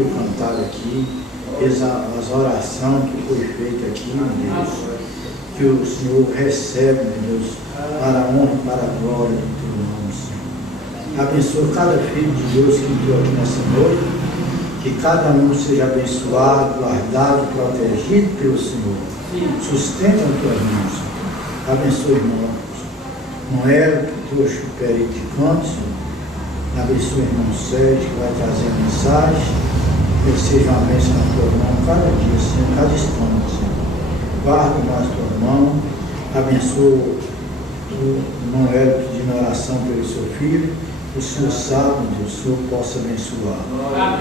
foi cantada aqui, as orações que foi feita aqui, meu Deus, que o Senhor recebe, meu Deus, para a honra e para a glória do teu nome, Senhor. Abençoa cada filho de Deus que entrou aqui nessa noite, que cada um seja abençoado, guardado, protegido pelo Senhor. Sustenta a tua mão, Senhor. Abençoa, irmão Noel, que trouxe o perito de canto, Senhor. Abençoa o irmão Sérgio, que vai trazer a mensagem. Que seja uma bênção na tua mão cada dia, Senhor, cada instante, Senhor. Guarda mais a tua mão. Abençoa o irmão Hélio pedindo oração pelo seu filho. O Senhor sabe, Deus, o Senhor possa abençoar.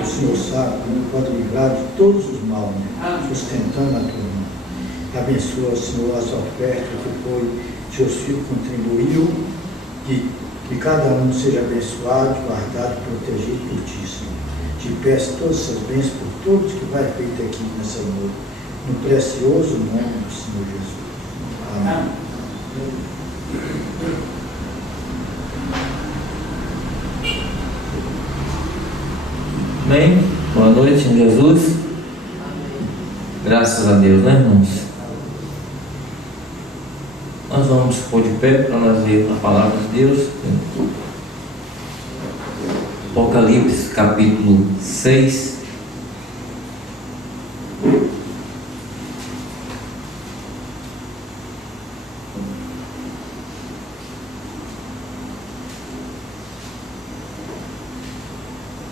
O Senhor sabe que pode livrar de todos os males, né? Sustentando a tua mão. Abençoa, Senhor, as ofertas que foi seus filhos contribuiu, que cada um seja abençoado, guardado, protegido por ti, Senhor. Te peço todas essas bênçãos por todos que vai feito aqui nessa noite, no precioso nome do Senhor Jesus. Amém. Amém. Boa noite, em Jesus. Graças a Deus, né, irmãos? Nós vamos pôr de pé para nós ler a palavra de Deus. Apocalipse, capítulo 6.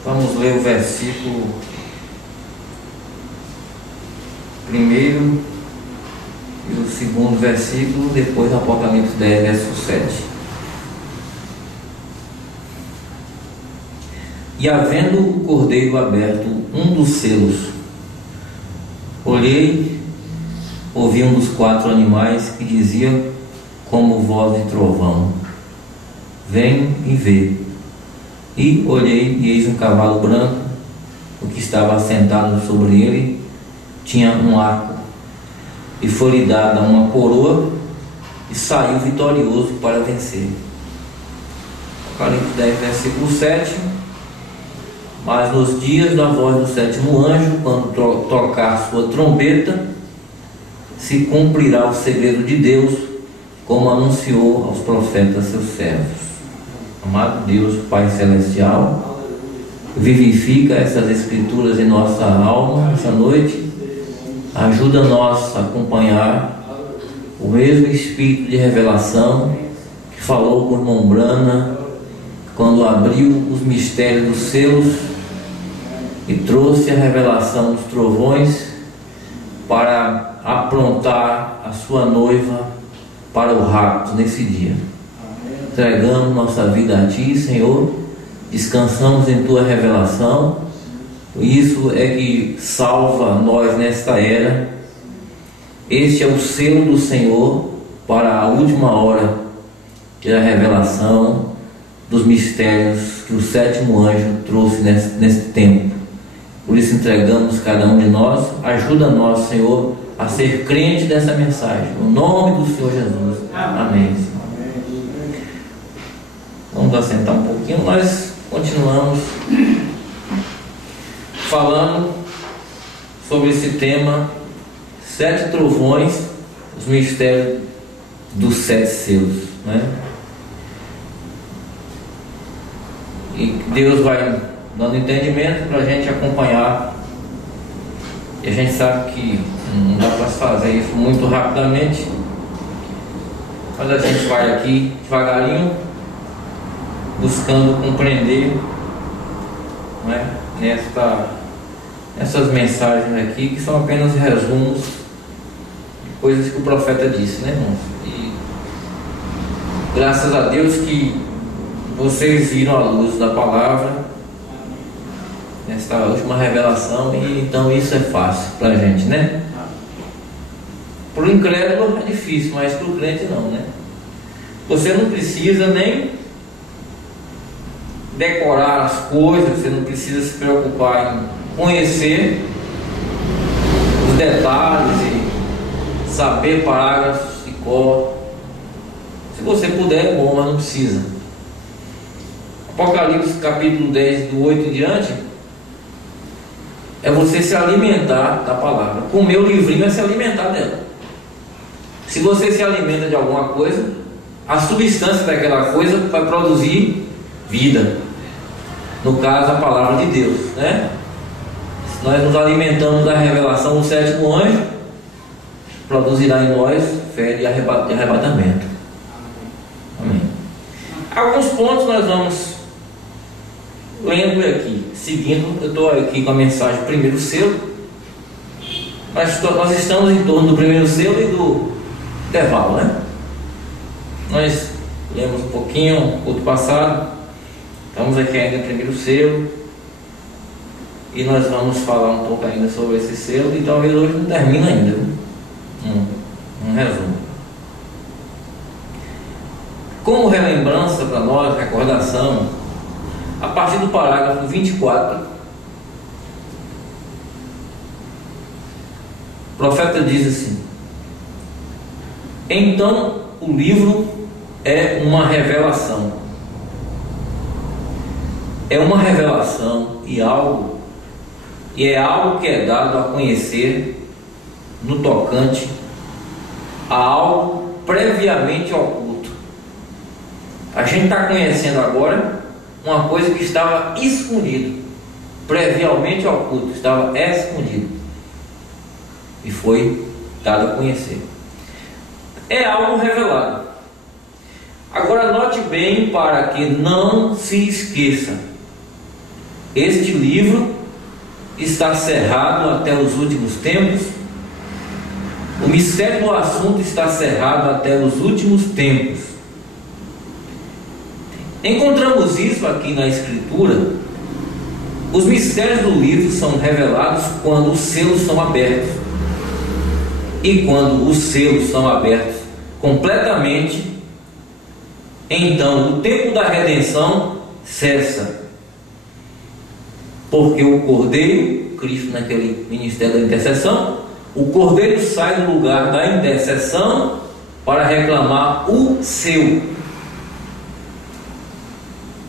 Vamos ler o versículo 1º e o 2º versículo, depois do Apocalipse 10, verso 7. E havendo o cordeiro aberto um dos selos, olhei, ouvi um dos 4 animais que dizia como voz de trovão: vem e vê. E olhei, e eis um cavalo branco, o que estava assentado sobre ele tinha um arco, e foi-lhe dada uma coroa, e saiu vitorioso para vencer. Apocalipse 10, versículo 7. Mas nos dias da voz do 7º anjo, quando tocar sua trombeta, se cumprirá o segredo de Deus, como anunciou aos profetas seus servos. Amado Deus, Pai Celestial, vivifica essas escrituras em nossa alma essa noite. Ajuda-nos a acompanhar o mesmo espírito de revelação que falou com o irmão Brana quando abriu os mistérios dos selos e trouxe a revelação dos trovões para aprontar a sua noiva para o rapto nesse dia. Entregamos nossa vida a Ti, Senhor, descansamos em Tua revelação. Isso é que salva nós nesta era. Este é o selo do Senhor para a última hora da revelação dos mistérios que o 7º anjo trouxe nesse tempo. Por isso entregamos cada um de nós. Ajuda-nos, Senhor, a ser crente dessa mensagem, no nome do Senhor Jesus. Amém. Vamos assentar um pouquinho. Nós continuamos falando sobre esse tema: 7 trovões, os mistérios dos 7 selos, né? E Deus vai dando entendimento para a gente acompanhar. E a gente sabe que não dá para fazer isso muito rapidamente, mas a gente vai aqui devagarinho, buscando compreender, né, essas mensagens aqui, que são apenas resumos de coisas que o profeta disse, né, irmãos? E graças a Deus que vocês viram a luz da palavra nesta última revelação, e então isso é fácil para a gente, né? Para o incrédulo é difícil, mas para o crente não, né? Você não precisa nem decorar as coisas, você não precisa se preocupar em conhecer os detalhes e saber parágrafos de cor. Se você puder é bom, mas não precisa. Apocalipse capítulo 10, do 8 em diante, é você se alimentar da palavra. Comer o livrinho é se alimentar dela. Se você se alimenta de alguma coisa, a substância daquela coisa vai produzir vida. No caso, a palavra de Deus, né? Se nós nos alimentamos da revelação do sétimo anjo, produzirá em nós fé de arrebatamento. Amém. Alguns pontos nós vamos lendo aqui, seguindo. Eu estou aqui com a mensagem primeiro selo. Nós estamos em torno do primeiro selo e do intervalo, né? Nós lemos um pouquinho culto passado, estamos aqui ainda no primeiro selo, e nós vamos falar um pouco ainda sobre esse selo, e talvez hoje não termine ainda. Um resumo. Como relembrança para nós, recordação, a partir do parágrafo 24, o profeta diz assim: então o livro é uma revelação. É uma revelação e é algo que é dado a conhecer no tocante a algo previamente oculto. A gente está conhecendo agora uma coisa que estava escondida, previamente oculto, estava escondido e foi dado a conhecer. É algo revelado. Agora note bem para que não se esqueça: este livro está cerrado até os últimos tempos. O mistério do assunto está cerrado até os últimos tempos. Encontramos isso aqui na Escritura. Os mistérios do livro são revelados quando os selos são abertos. E quando os selos são abertos completamente, então o tempo da redenção cessa. Porque o Cordeiro, Cristo naquele ministério da intercessão, o Cordeiro sai do lugar da intercessão para reclamar o seu.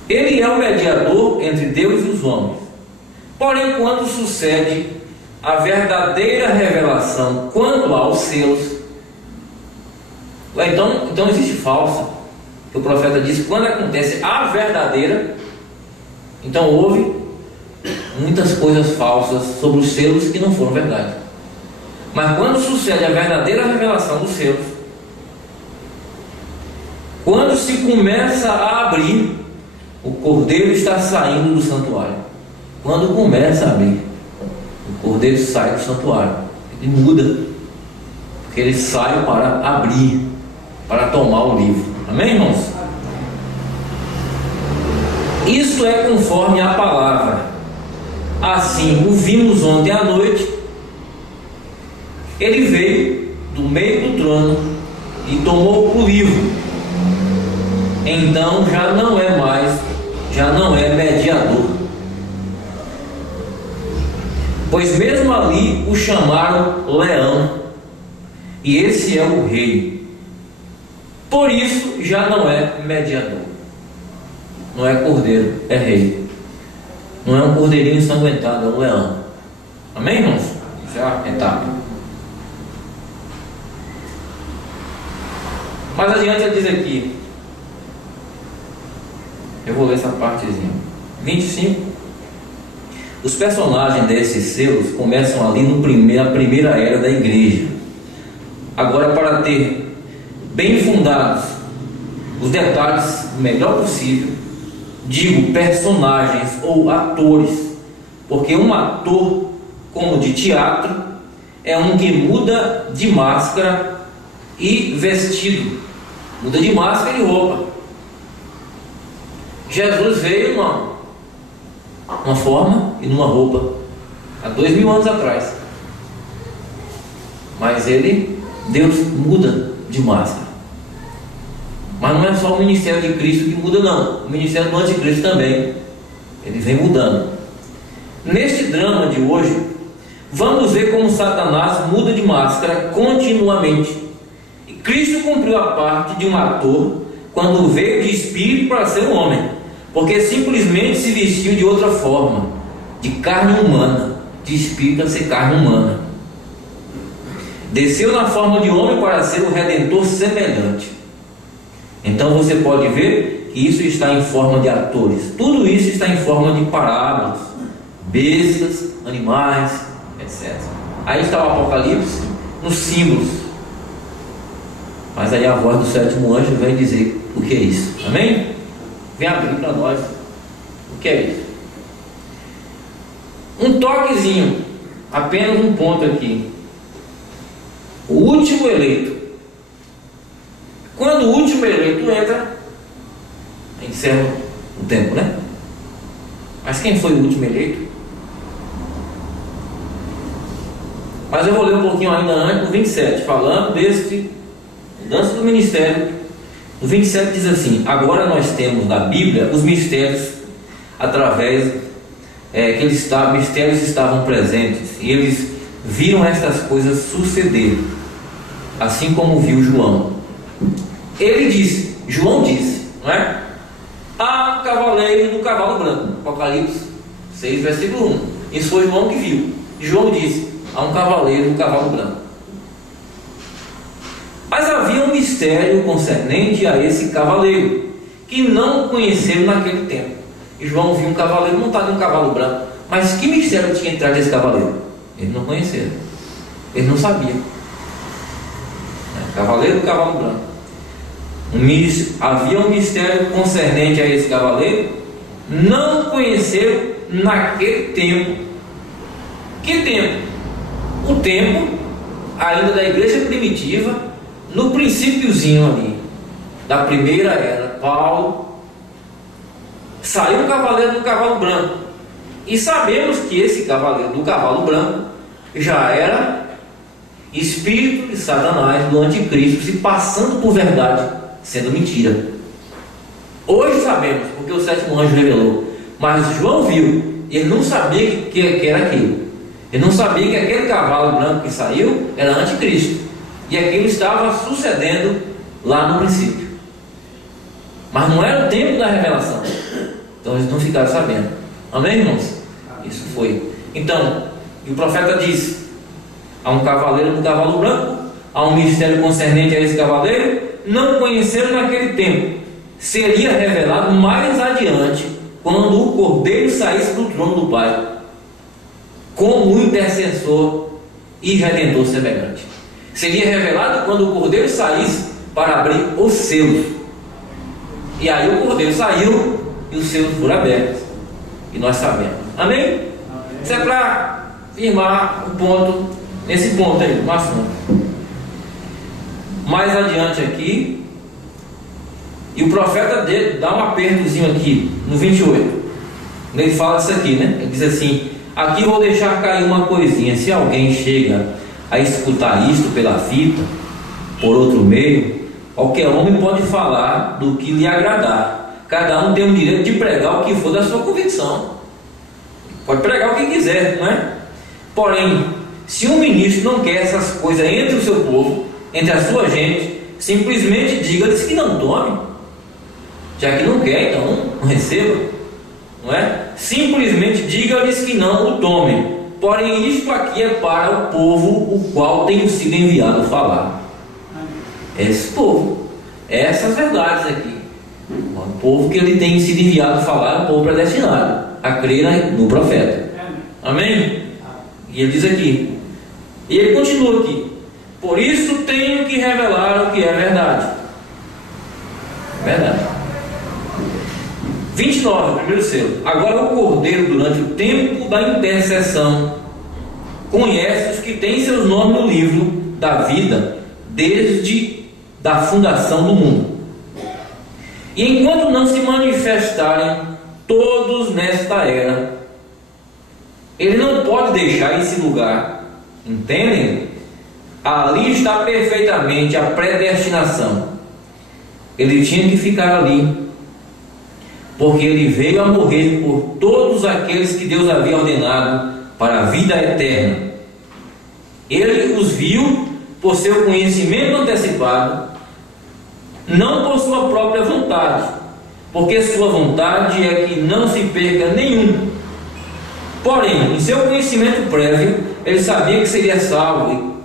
Ele é o mediador entre Deus e os homens. Porém, quando sucede a verdadeira revelação quanto aos seus, então existe falsa. O profeta diz: quando acontece a verdadeira, então houve muitas coisas falsas sobre os selos que não foram verdade. Mas quando sucede a verdadeira revelação dos selos, quando se começa a abrir, o Cordeiro está saindo do santuário. Quando começa a abrir, o Cordeiro sai do santuário. Ele muda, porque ele sai para abrir, para tomar o livro. Amém, irmãos? Isto é conforme a palavra. Assim o vimos ontem à noite. Ele veio do meio do trono e tomou o livro. Então já não é mediador. Pois mesmo ali o chamaram leão, e esse é o rei. Por isso já não é mediador. Não é cordeiro, é rei. Não é um cordeirinho ensanguentado, é um leão. Amém, irmãos? Isso é a etapa. Mais adiante ele diz aqui, eu vou ler essa partezinha, 25. Os personagens desses selos começam ali na primeira era da igreja. Agora, para ter bem fundados os detalhes o melhor possível, digo personagens ou atores, porque um ator, como de teatro, é um que muda de máscara e vestido, muda de máscara e roupa. Jesus veio numa forma e numa roupa há 2000 anos atrás, mas Deus muda de máscara. Mas não é só o ministério de Cristo que muda, não. O ministério do anticristo também, ele vem mudando. Neste drama de hoje, vamos ver como Satanás muda de máscara continuamente. E Cristo cumpriu a parte de um ator quando veio de espírito para ser um homem, porque simplesmente se vestiu de outra forma, de carne humana, de espírito a ser carne humana. Desceu na forma de homem para ser o Redentor semelhante. Então você pode ver que isso está em forma de atores. Tudo isso está em forma de parábolas, bestas, animais, etc. Aí está o Apocalipse nos símbolos. Mas aí a voz do sétimo anjo vem dizer o que é isso. Amém? Vem abrir para nós o que é isso. Um toquezinho, apenas um ponto aqui. O último eleito. Quando o último eleito entra, encerra o tempo, né? Mas quem foi o último eleito? Mas eu vou ler um pouquinho ainda antes, no 27, falando deste mudança do ministério. No 27 diz assim: agora nós temos na Bíblia os mistérios através que aqueles mistérios estavam presentes, e eles viram estas coisas suceder, assim como viu João. Ele disse, João disse, não é? Há um cavaleiro do cavalo branco. Apocalipse 6, versículo 1. Isso foi João que viu. João disse: há um cavaleiro do cavalo branco. Mas havia um mistério concernente a esse cavaleiro, que não conheceram naquele tempo. E João viu um cavaleiro montado em um cavalo branco. Mas que mistério tinha atrás desse cavaleiro? Eles não conheceram. Eles não sabiam. Cavaleiro do cavalo branco. Havia um mistério concernente a esse cavaleiro, não conheceram naquele tempo. Que tempo? O tempo ainda da igreja primitiva, no princípiozinho ali da primeira era. Paulo, saiu um cavaleiro do cavalo branco, e sabemos que esse cavaleiro do cavalo branco já era espírito de Satanás, do anticristo, se passando por verdade, sendo mentira. Hoje sabemos, porque o sétimo anjo revelou. Mas João viu, e ele não sabia que era aquilo. Ele não sabia que aquele cavalo branco que saiu era anticristo, e aquilo estava sucedendo lá no princípio. Mas não era o tempo da revelação. Então eles não ficaram sabendo. Amém, irmãos? Isso foi. Então, e o profeta disse: há um cavaleiro no cavalo branco, há um mistério concernente a esse cavaleiro, não conheceram naquele tempo. Seria revelado mais adiante, quando o Cordeiro saísse do trono do Pai, como um intercessor e redentor semelhante. Seria revelado quando o Cordeiro saísse para abrir os selos. E aí o Cordeiro saiu e os selos foram abertos. E nós sabemos. Amém? Amém. Isso é para firmar o ponto, nesse ponto aí, no assunto. Mais adiante aqui, e o profeta dele dá um apertozinho aqui, no 28. Ele fala isso aqui, né? Ele diz assim: aqui eu vou deixar cair uma coisinha. Se alguém chega a escutar isto pela fita, por outro meio, qualquer homem pode falar do que lhe agradar. Cada um tem o direito de pregar o que for da sua convicção. Pode pregar o que quiser, não é? Porém, se um ministro não quer essas coisas entre o seu povo, entre a sua gente, simplesmente diga-lhes que não tome. Já que não quer, então não receba, não é? Simplesmente diga-lhes que não o tomem. Porém, isto aqui é para o povo o qual tenho sido enviado falar. Esse povo, essas verdades aqui. O povo que ele tem sido enviado falar é o povo predestinado a crer no profeta. Amém? E ele diz aqui, e ele continua aqui: por isso tenho que revelar o que é verdade. Verdade. 29, primeiro selo. Agora o Cordeiro, durante o tempo da intercessão, conhece os que têm seus nomes no livro da vida desde da fundação do mundo. E enquanto não se manifestarem todos nesta era, ele não pode deixar esse lugar. Entendem? Ali está perfeitamente a predestinação. Ele tinha que ficar ali, porque ele veio a morrer por todos aqueles que Deus havia ordenado para a vida eterna. Ele os viu por seu conhecimento antecipado, não por sua própria vontade, porque sua vontade é que não se perca nenhum, Porém, em seu conhecimento prévio, ele sabia que seria salvo, e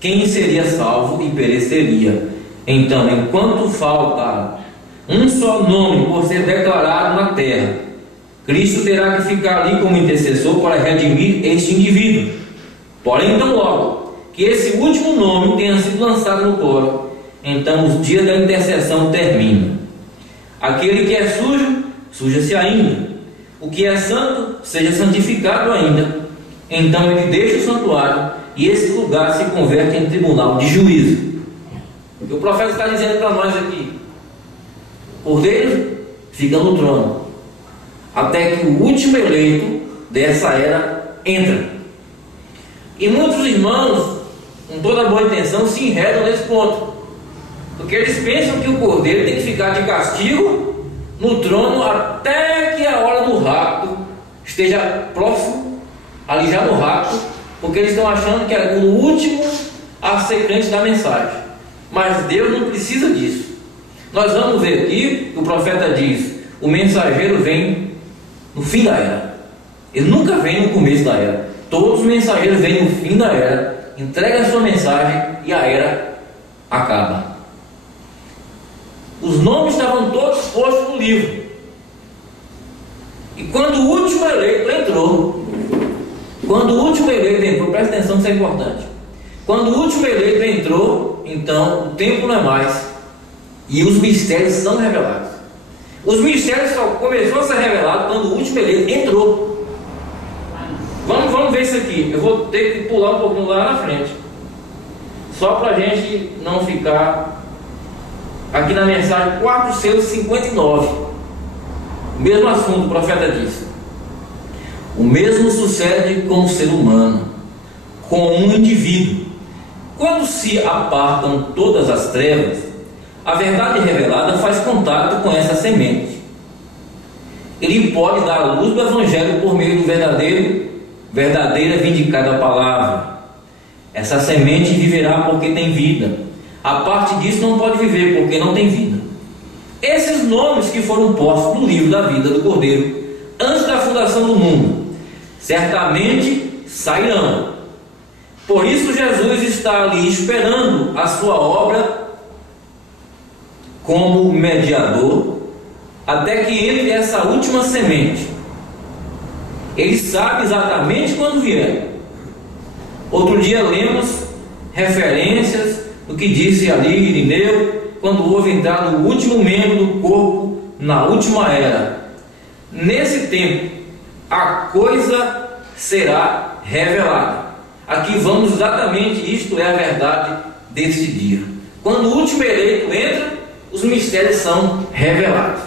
quem seria salvo e pereceria. Então, enquanto falta um só nome por ser declarado na terra, Cristo terá que ficar ali como intercessor para redimir este indivíduo. Porém, então logo que esse último nome tenha sido lançado no coro, então o dia da intercessão termina. Aquele que é sujo, suja-se ainda. O que é santo, seja santificado ainda. Então ele deixa o santuário e esse lugar se converte em tribunal de juízo. E o profeta está dizendo para nós aqui: o Cordeiro fica no trono até que o último eleito dessa era entra. E muitos irmãos, com toda boa intenção, se enredam nesse ponto, porque eles pensam que o Cordeiro tem que ficar de castigo no trono até que a hora do rapto esteja próximo, ali já no rapto, porque eles estão achando que é o último a ser crente da mensagem. Mas Deus não precisa disso. Nós vamos ver aqui que o profeta diz: o mensageiro vem no fim da era. Ele nunca vem no começo da era. Todos os mensageiros vêm no fim da era, entregam a sua mensagem e a era acaba. Os nomes estavam todos postos no livro. E quando o último eleito entrou, presta atenção, isso é importante. Quando o último eleito entrou, então o tempo não é mais, e os mistérios são revelados. Os mistérios só começou a ser revelado quando o último eleito entrou. Vamos ver isso aqui. Eu vou ter que pular um pouquinho lá na frente, só para a gente não ficar aqui na mensagem 459. O mesmo assunto, o profeta diz: o mesmo sucede com o ser humano, com um indivíduo. Quando se apartam todas as trevas, a verdade revelada faz contato com essa semente. Ele pode dar a luz do Evangelho por meio do verdadeira vindicada palavra. Essa semente viverá porque tem vida. A parte disso não pode viver porque não tem vida. Esses nomes que foram postos no livro da vida do Cordeiro antes da fundação do mundo certamente sairão. Por isso Jesus está ali esperando a sua obra como mediador até que entre essa última semente. Ele sabe exatamente quando vier. Outro dia lemos referências do que disse ali Irineu quando houve entrado o último membro do corpo na última era. Nesse tempo a coisa será revelada. Aqui vamos exatamente, isto é a verdade deste dia. Quando o último eleito entra, os mistérios são revelados.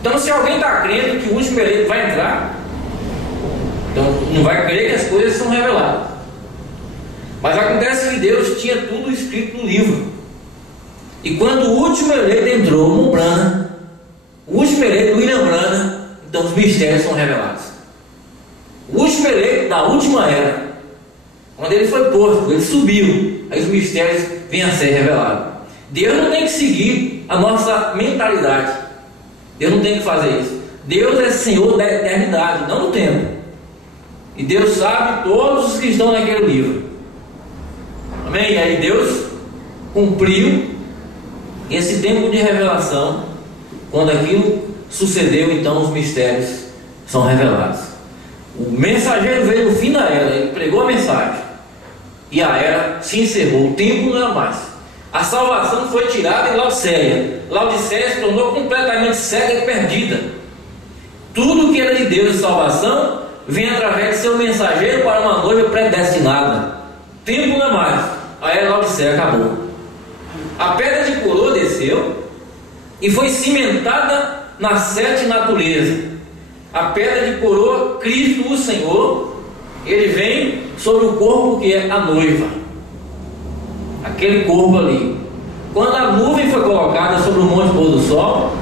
Então, se alguém está crendo que o último eleito vai entrar, então não vai crer que as coisas são reveladas. Mas acontece que Deus tinha tudo escrito no livro. E quando o último eleito entrou, Mumbrana, o último eleito, William Brana, então os mistérios são revelados. O último eleito da última era, quando ele foi posto, ele subiu, aí os mistérios vêm a ser revelados. Deus não tem que seguir a nossa mentalidade. Deus não tem que fazer isso. Deus é Senhor da eternidade, não do tempo. E Deus sabe todos os que estão naquele livro. Amém? E aí Deus cumpriu esse tempo de revelação. Quando aquilo sucedeu, então os mistérios são revelados. O mensageiro veio no fim da era, ele pregou a mensagem e a era se encerrou, o tempo não era mais. A salvação foi tirada em Laodiceia. Laodiceia se tornou completamente cega e perdida. Tudo que era de Deus de salvação vem através de seu mensageiro para uma noiva predestinada. Tempo não é mais. A era Laodiceia acabou. A pedra de coroa desceu e foi cimentada na sete natureza. A pedra de coroa, Cristo o Senhor, ele vem sobre o corpo que é a noiva. Aquele corpo ali. Quando a nuvem foi colocada sobre o monte pôr do sol,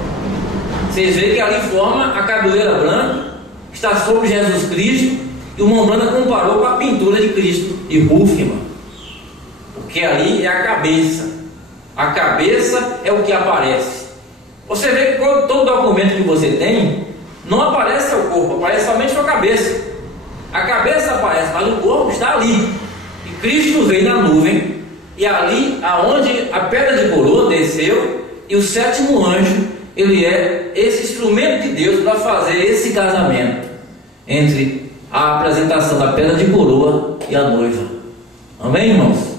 vocês veem que ali forma a cabeleira branca, que está sobre Jesus Cristo, e o Mumbrana comparou com a pintura de Cristo, de Buffman, porque ali é a cabeça. A cabeça é o que aparece. Você vê que todo documento que você tem, não aparece seu corpo, aparece somente sua cabeça. A cabeça aparece, mas o corpo está ali. E Cristo veio na nuvem, e ali aonde a pedra de coroa desceu, e o sétimo anjo, ele é esse instrumento de Deus para fazer esse casamento entre a apresentação da pedra de coroa e a noiva. Amém, irmãos?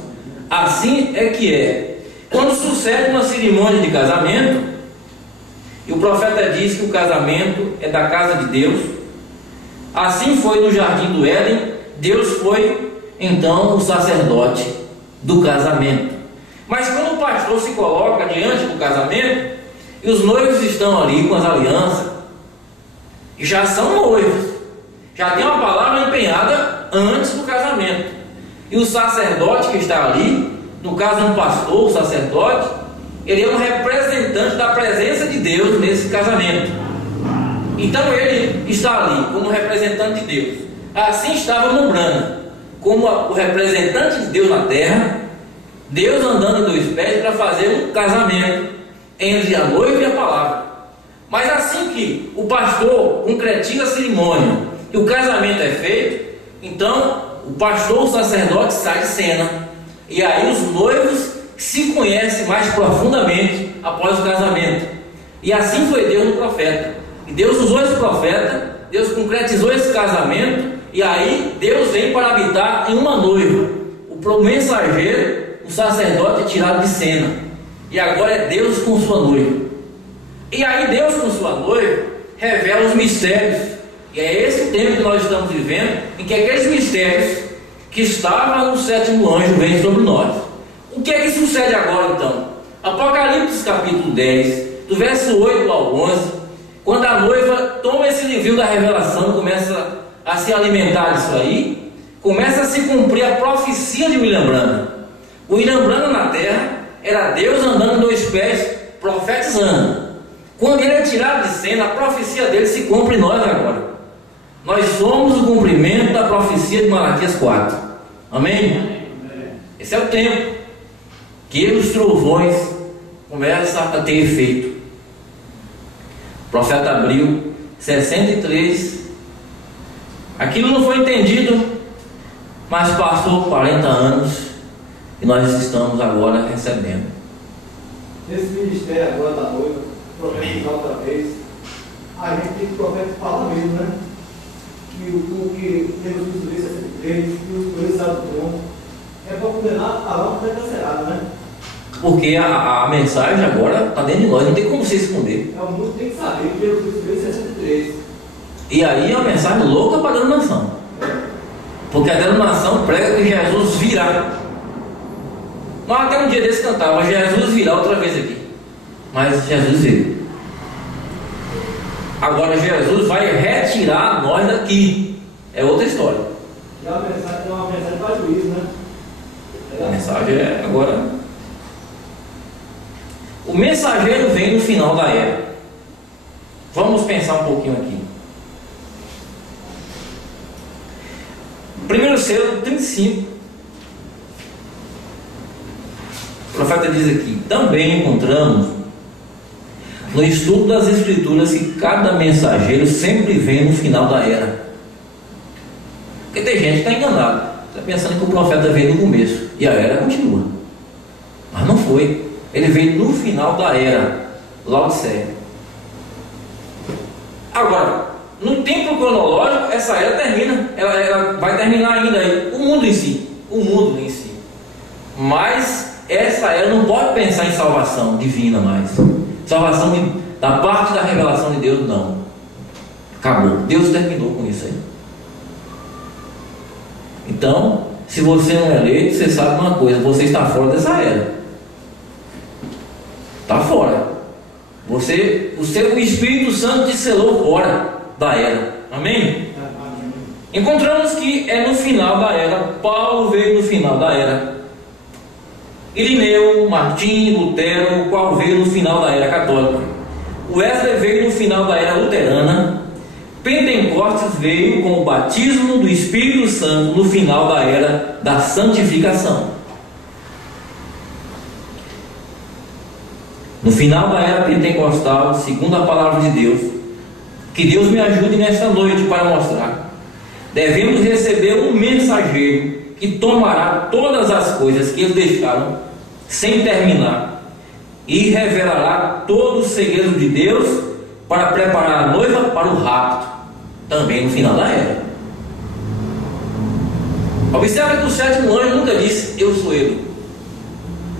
Assim é que é. Quando sucede uma cerimônia de casamento, e o profeta diz que o casamento é da casa de Deus, assim foi no jardim do Éden. Deus foi então o sacerdote do casamento. Mas quando o pastor se coloca diante do casamento, e os noivos estão ali com as alianças, e já são noivos, já tem uma palavra empenhada antes do casamento, e o sacerdote que está ali, no caso um pastor, o sacerdote, ele é um representante da presença de Deus nesse casamento. Então ele está ali como representante de Deus. Assim estava Mombrana, como o representante de Deus na terra, Deus andando em dois pés para fazer um casamento entre a noiva e a palavra. Mas assim que o pastor concretiza a cerimônia e o casamento é feito, então o pastor, o sacerdote, sai de cena, e aí os noivos se conhecem mais profundamente após o casamento. E assim foi Deus no profeta, e Deus usou esse profeta, Deus concretizou esse casamento, e aí Deus vem para habitar em uma noiva. O mensageiro, o sacerdote, é tirado de cena, e agora é Deus com sua noiva. E aí Deus com sua noiva revela os mistérios, e é esse o tempo que nós estamos vivendo, em que aqueles mistérios que estavam no sétimo anjo vêm sobre nós. O que é que sucede agora então? Apocalipse capítulo 10, do verso 8 ao 11, quando a noiva toma esse livro da revelação, começa a se alimentar disso aí, começa a se cumprir a profecia de William Branham. O William Branham na terra era Deus andando em dois pés, profetizando. Quando ele é tirado de cena, a profecia dele se cumpre em nós agora. Nós somos o cumprimento da profecia de Malaquias 4. Amém? Esse é o tempo que os trovões começam a ter efeito. O profeta abriu 63. Aquilo não foi entendido, mas passou 40 anos e nós estamos agora recebendo. Nesse ministério agora da noiva, profetizar outra vez, a gente tem que profetizar falar mesmo, né? Que o que temos visto ver 63, que os dois estados do trono, é para condenar a alma que está encarcerada, né? Porque a mensagem agora está dentro de nós, não tem como se esconder. O mundo tem que saber que Jesus Cristo veio em 63. E aí é uma mensagem louca para a denominação. Porque a denominação prega que Jesus virá. Nós até um dia desse cantava, Jesus virá outra vez aqui. Mas Jesus veio. Agora Jesus vai retirar nós daqui. É outra história. E a mensagem é uma mensagem para juízo, né? A mensagem é agora. O mensageiro vem no final da era. Vamos pensar um pouquinho aqui. 1 Selo 35. O profeta diz aqui: também encontramos no estudo das Escrituras que cada mensageiro sempre vem no final da era. Porque tem gente que está enganado, está pensando que o profeta veio no começo e a era continua. Mas não foi. Ele veio no final da era, Laodiceia. Agora, no tempo cronológico, essa era termina. Ela vai terminar ainda aí. O mundo em si. Mas essa era não pode pensar em salvação divina mais. Salvação da parte da revelação de Deus, não. Acabou. Deus terminou com isso aí. Então, se você não é eleito, você sabe uma coisa: você está fora dessa era. Está fora. O Espírito Santo te selou fora da era. Amém? Encontramos que é no final da era. Paulo veio no final da era. Irineu, Martim, Lutero, o qual veio no final da era católica. Wesley veio no final da era luterana. Pentecostes veio com o batismo do Espírito Santo no final da era da santificação. No final da era pentecostal, segundo a palavra de Deus, que Deus me ajude nesta noite para mostrar. Devemos receber um mensageiro que tomará todas as coisas que eles deixaram sem terminar e revelará todo o segredo de Deus para preparar a noiva para o rapto, também no final da era. Observe que o sétimo anjo nunca disse: eu sou ele.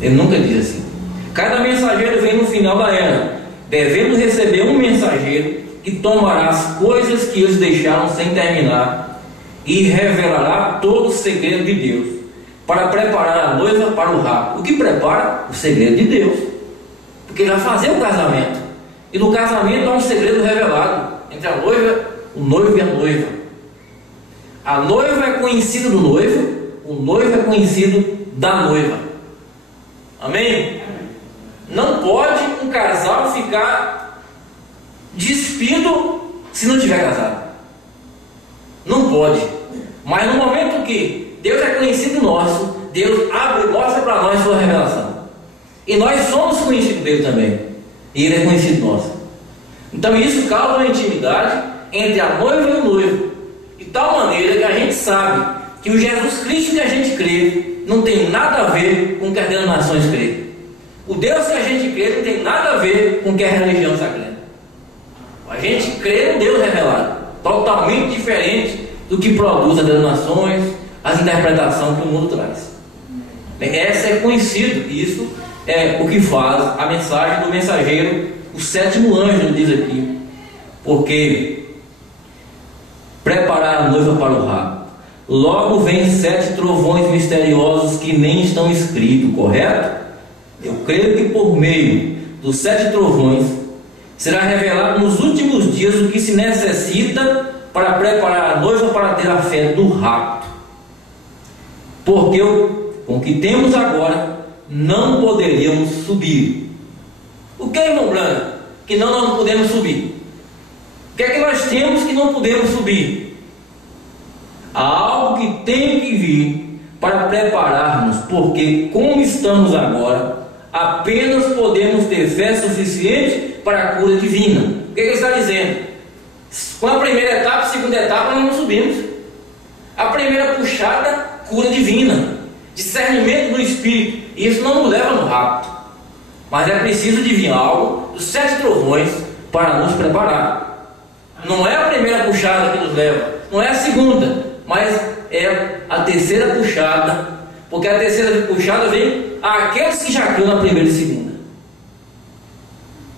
Ele nunca diz assim. Cada mensageiro vem no final da era. Devemos receber um mensageiro que tomará as coisas que eles deixaram sem terminar e revelará todo o segredo de Deus para preparar a noiva para o rapto. O que prepara? O segredo de Deus, porque ele vai fazer o casamento, e no casamento há um segredo revelado entre a noiva, o noivo e a noiva. A noiva é conhecida do noivo, o noivo é conhecido da noiva. Amém? Não pode um casal ficar despido se não tiver casado. Não pode. Mas no momento que Deus é conhecido nosso, Deus abre e mostra para nós sua revelação. E nós somos conhecidos dele também. E ele é conhecido nosso. Então isso causa uma intimidade entre a noiva e o noivo, de tal maneira que a gente sabe que o Jesus Cristo que a gente crê não tem nada a ver com o que as denominações crêem. O Deus que a gente crê não tem nada a ver com o que a religião está crendo. A gente crê no Deus revelado, totalmente diferente do que produz as denominações, as interpretações que o mundo traz. Essa é conhecido, isso é o que faz a mensagem do mensageiro, o sétimo anjo diz aqui, porque preparar a noiva para o rapto. Logo vem 7 trovões misteriosos que nem estão escritos, correto? Eu creio que por meio dos 7 trovões será revelado nos últimos dias o que se necessita para preparar a noiva para ter a fé do rapto. Porque com o que temos agora não poderíamos subir. O que é, irmão Branco, que não podemos subir? O que é que nós temos que não podemos subir? Há algo que tem que vir para prepararmos, porque como estamos agora, apenas podemos ter fé suficiente para a cura divina. O que ele está dizendo? Com a primeira etapa, a segunda etapa, nós não subimos. A primeira puxada, cura divina, discernimento do Espírito. Isso não nos leva no rapto, mas é preciso de vir algo dos 7 trovões para nos preparar. Não é a primeira puxada que nos leva, não é a segunda, mas é a terceira puxada, porque a terceira puxada vem àqueles que já crêem na primeira e segunda.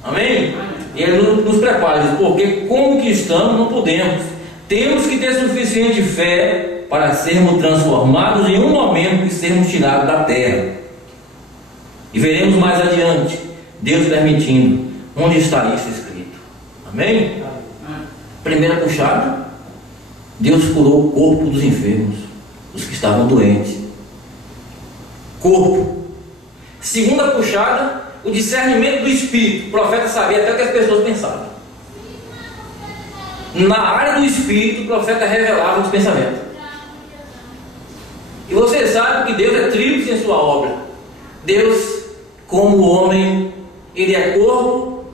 Amém? E ele nos prepara, diz, porque como que estamos não podemos. Temos que ter suficiente fé para sermos transformados em um momento e sermos tirados da terra. E veremos mais adiante, Deus permitindo, onde está isso escrito. Amém? Primeira puxada, Deus curou o corpo dos enfermos, os que estavam doentes. Corpo. Segunda puxada, o discernimento do Espírito. O profeta sabia até o que as pessoas pensavam. Na área do Espírito, o profeta revelava os pensamentos. E você sabe que Deus é tríplice em sua obra. Deus, como homem, ele é corpo,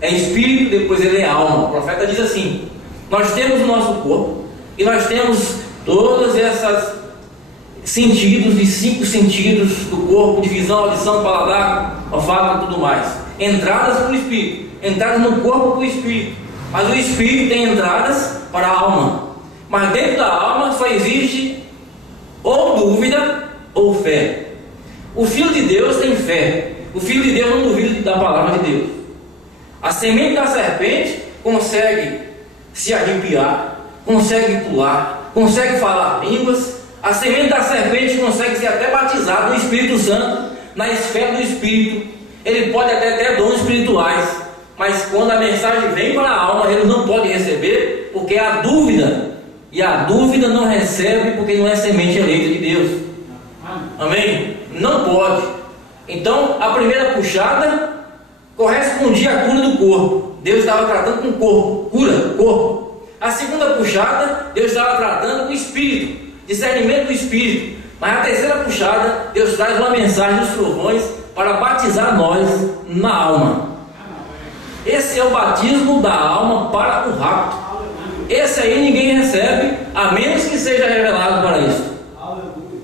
é espírito, depois ele é alma. O profeta diz assim: nós temos o nosso corpo e nós temos todas essas sentidos, de 5 sentidos do corpo, de visão, audição, paladar, olfato e tudo mais, entradas para o espírito, entradas no corpo para o espírito. Mas o espírito tem entradas para a alma, mas dentro da alma só existe ou dúvida ou fé. O Filho de Deus tem fé. O Filho de Deus não duvida da palavra de Deus. A semente da serpente consegue se arrepiar, consegue pular, consegue falar línguas. A semente da serpente consegue ser até batizado no Espírito Santo, na esfera do Espírito. Ele pode até ter dons espirituais, mas quando a mensagem vem para a alma, ele não pode receber, porque há dúvida. E a dúvida não recebe, porque não é semente eleita de Deus. Amém? Não pode. Então, a primeira puxada correspondia à cura do corpo. Deus estava tratando com o corpo, cura, corpo. A segunda puxada, Deus estava tratando com o espírito, discernimento do espírito. Mas a terceira puxada, Deus traz uma mensagem dos trovões para batizar nós na alma. Esse é o batismo da alma para o rapto. Esse aí ninguém recebe, a menos que seja revelado para isso.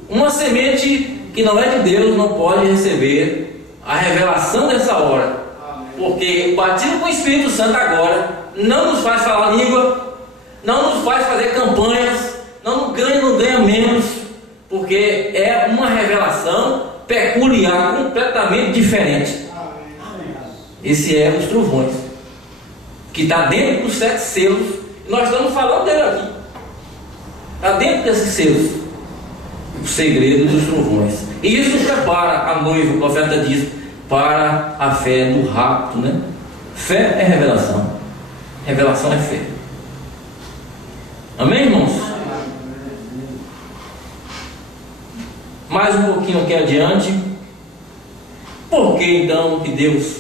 Uma semente que não é de Deus não pode receber a revelação dessa hora. Porque o batismo com o Espírito Santo agora não nos faz falar língua, não nos faz fazer campanhas, não ganha menos, porque é uma revelação peculiar, completamente diferente. Esse é os trovões, que está dentro dos 7 selos. Nós estamos falando dele aqui. Está dentro desses selos, o segredo dos trovões. E isso prepara a noiva, o profeta diz, para a fé do rapto, né? Fé é revelação. Revelação é fé. Amém, irmãos? Mais um pouquinho aqui adiante. Por que então que Deus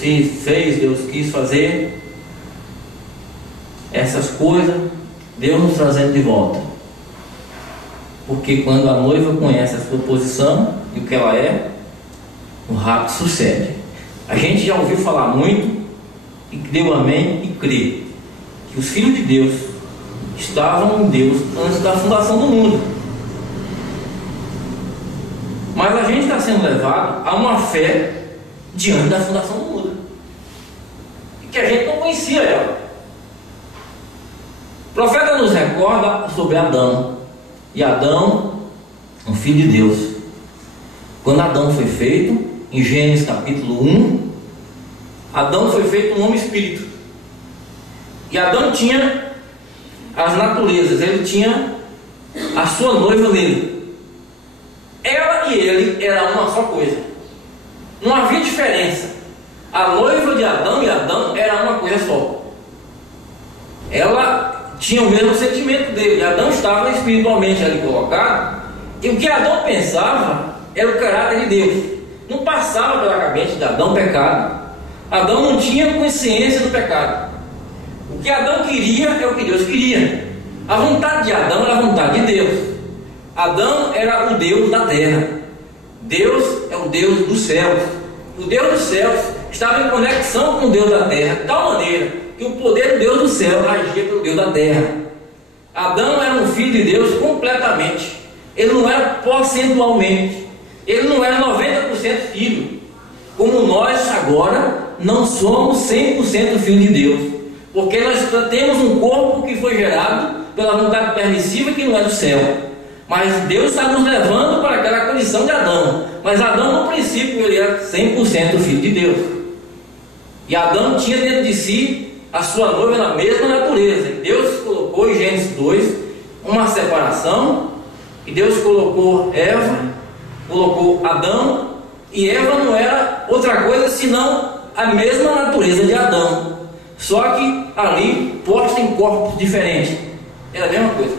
fez, Deus quis fazer essas coisas, Deus nos trazendo de volta? Porque quando a noiva conhece a sua posição e o que ela é, o rapto sucede. A gente já ouviu falar muito, e deu amém e crê, que os filhos de Deus estavam em Deus antes da fundação do mundo. Mas a gente está sendo levado a uma fé diante da fundação do mundo, e que a gente não conhecia ela. O profeta nos recorda sobre Adão. E Adão, um filho de Deus. Quando Adão foi feito, em Gênesis capítulo 1, Adão foi feito um homem espírito. E Adão tinha as naturezas, ele tinha a sua noiva nele. Ela e ele era uma só coisa. Não havia diferença. A noiva de Adão e Adão era uma coisa só. Ela tinha o mesmo sentimento dele. Adão estava espiritualmente ali colocado, e o que Adão pensava era o caráter de Deus. Não passava pela cabeça de Adão pecado. Adão não tinha consciência do pecado. O que Adão queria é o que Deus queria. A vontade de Adão era a vontade de Deus. Adão era o Deus da terra. Deus é o Deus dos céus. O Deus dos céus estava em conexão com o Deus da terra, de tal maneira que o poder do Deus do céu agia pelo Deus da terra. Adão era um filho de Deus completamente. Ele não era porcentualmente. Ele não era 90% filho. Como nós agora não somos 100% filho de Deus. Porque nós temos um corpo que foi gerado pela vontade permissiva que não é do céu. Mas Deus está nos levando para aquela condição de Adão. Mas Adão no princípio ele era 100% filho de Deus. E Adão tinha dentro de si a sua noiva na mesma natureza. Deus colocou em Gênesis 2 uma separação, e Deus colocou Eva, colocou Adão, e Eva não era outra coisa senão a mesma natureza de Adão, só que ali posta em corpos diferentes. Era a mesma coisa.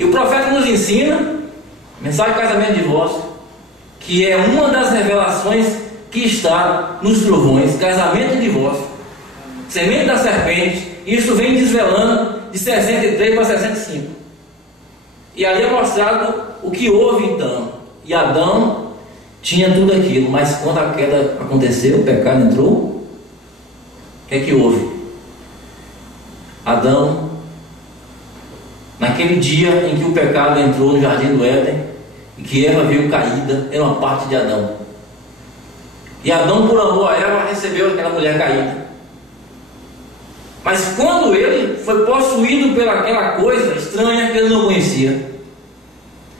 E o profeta nos ensina, mensagem de casamento de divórcio, que é uma das revelações que está nos trovões, casamento e divórcio. Semente da serpente, isso vem desvelando de 63 para 65. E ali é mostrado o que houve então. E Adão tinha tudo aquilo, mas quando a queda aconteceu, o pecado entrou, o que é que houve? Adão, naquele dia em que o pecado entrou no jardim do Éden, e que Eva veio caída, era uma parte de Adão. E Adão, por amor a Eva, recebeu aquela mulher caída. Mas quando ele foi possuído pelaquela coisa estranha que ele não conhecia,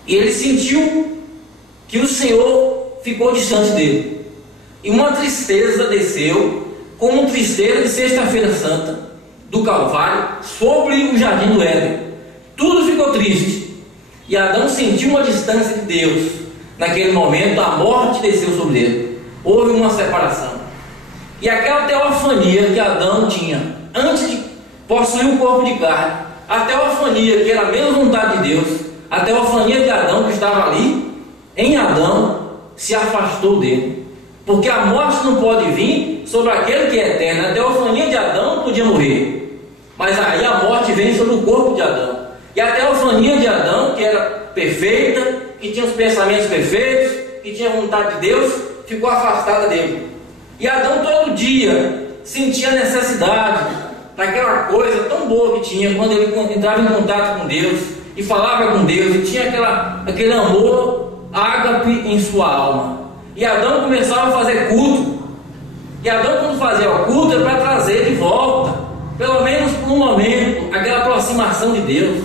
e ele sentiu que o Senhor ficou distante dele, e uma tristeza desceu, como tristeza de sexta-feira santa do Calvário, sobre o jardim do Éden. Tudo ficou triste, e Adão sentiu uma distância de Deus. Naquele momento a morte desceu sobre ele, houve uma separação. E aquela teofania que Adão tinha antes de possuir um corpo de carne, a teofania que era a mesma vontade de Deus, a teofania de Adão que estava ali em Adão, se afastou dele. Porque a morte não pode vir sobre aquele que é eterno. A teofania de Adão podia morrer, mas aí a morte vem sobre o corpo de Adão. E a teofania de Adão, que era perfeita, que tinha os pensamentos perfeitos, que tinha a vontade de Deus, ficou afastada dele. E Adão todo dia sentia a necessidade daquela coisa tão boa que tinha quando ele entrava em contato com Deus e falava com Deus, e tinha aquele amor ágape em sua alma. E Adão começava a fazer culto. E Adão, quando fazia o culto, era para trazer de volta, pelo menos por um momento, aquela aproximação de Deus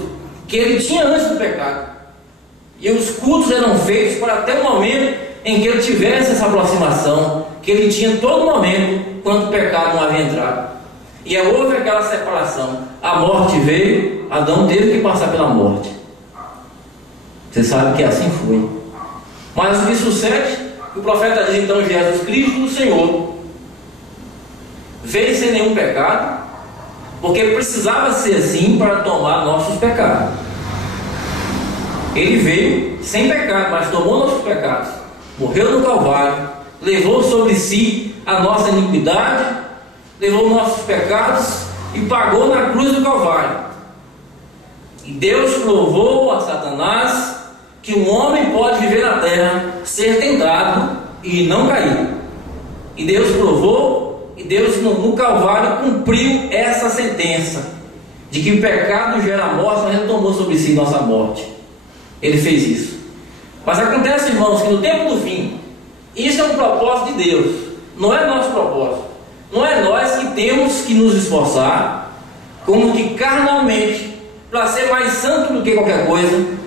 que ele tinha antes do pecado. E os cultos eram feitos para até o momento em que ele tivesse essa aproximação, que ele tinha todo momento quando o pecado não havia entrado. E houve aquela separação. A morte veio, Adão teve que passar pela morte. Você sabe que assim foi. Mas o que sucede? O profeta diz então: Jesus Cristo, o Senhor, veio sem nenhum pecado, porque precisava ser assim para tomar nossos pecados. Ele veio sem pecado, mas tomou nossos pecados, morreu no Calvário, levou sobre si a nossa iniquidade, levou nossos pecados e pagou na cruz do Calvário. E Deus provou a Satanás que um homem pode viver na terra, ser tentado e não cair. E Deus provou, e Deus no Calvário cumpriu essa sentença de que o pecado gera morte, mas ele tomou sobre si nossa morte. Ele fez isso. Mas acontece, irmãos, que no tempo do fim, isso é um propósito de Deus, não é nosso propósito. Não é nós que temos que nos esforçar, como que carnalmente, para ser mais santo do que qualquer coisa,